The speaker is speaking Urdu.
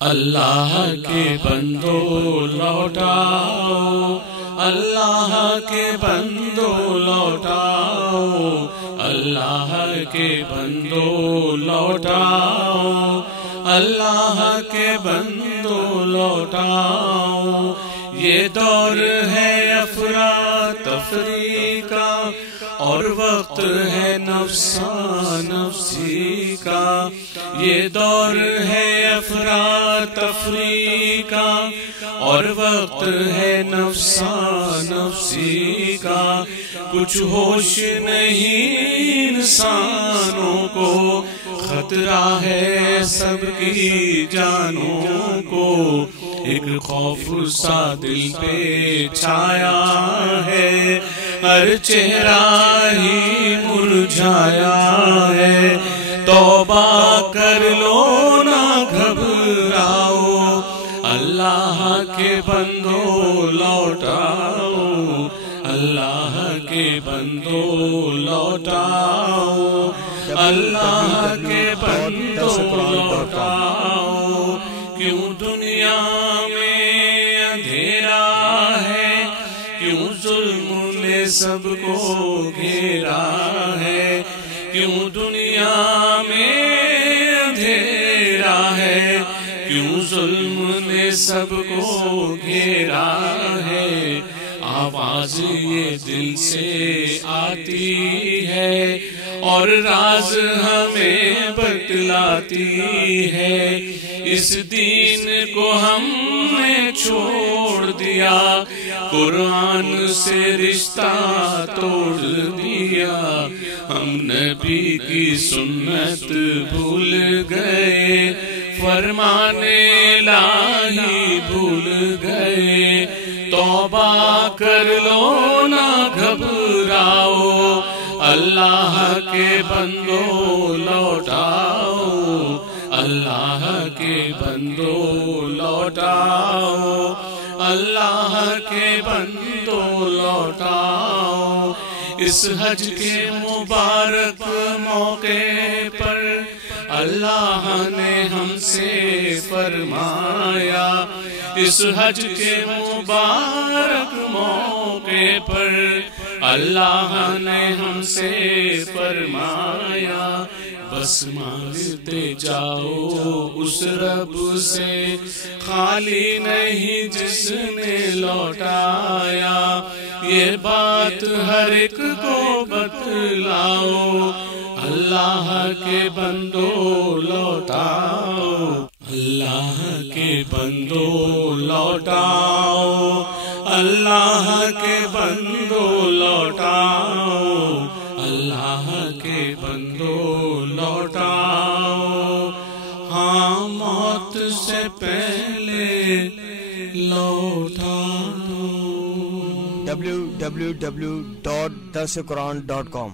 اللہ کے بندو لوٹاؤ، اللہ کے بندو لوٹاؤ، اللہ کے بندو لوٹاؤ، اللہ کے بندو لوٹاؤ۔ یہ دور ہے افراتفری کا اور وقت ہے نفسا نفسی کا، یہ دور ہے افراتفری کا اور وقت ہے نفسا نفسی کا۔ کچھ ہوش نہیں انسانوں کو، خطرہ ہے سب کی جانوں کو، ایک خوف سا دل پہ چھایا ہے، ہر چہرہ ہی مرجھایا ہے۔ توبہ کر لو نہ گھبراؤ، اللہ کے بندو لوٹاؤ، اللہ کے بندو لوٹاؤ، اللہ کے بندو لوٹاؤ۔ کیوں دنیا میں اندھیرا ہے، کیوں ظلم نے سب کو گھیرا ہے، کیوں دنیا میں اندھیرا ہے، کیوں ظلم نے سب کو گھیرا ہے۔ آواز یہ دل سے آتی ہے اور راز ہمیں بتلاتی ہے، اس دین کو ہم نے چھوڑ دیا، قرآن سے رشتہ توڑ دیا، ہم نبی کی سنت بھول گئے، فرمان الہی بھول گئے۔ توبہ کر لو نہ گھبراؤ، اللہ کے بندو لوٹاؤ، اللہ کے بندو لوٹاؤ، اللہ کے بندو لوٹاؤ۔ اس حج کے مبارک موقع پر اللہ نے ہم سے فرمایا، اس حج کے مبارک موقع پر اللہ نے ہم سے فرمایا، بس مانگتے جاؤ اس رب سے، خالی نہیں جس نے لوٹایا۔ یہ بات ہر ایک کو بتلاؤ، اللہ کے بندو لوٹاؤ، اللہ کے بندو لوٹاؤ، اللہ کے بندو لوٹاؤ، اللہ کے بندو لوٹاؤ۔ ہاں موت سے پہلے لوٹا دو۔ www.dasquran.com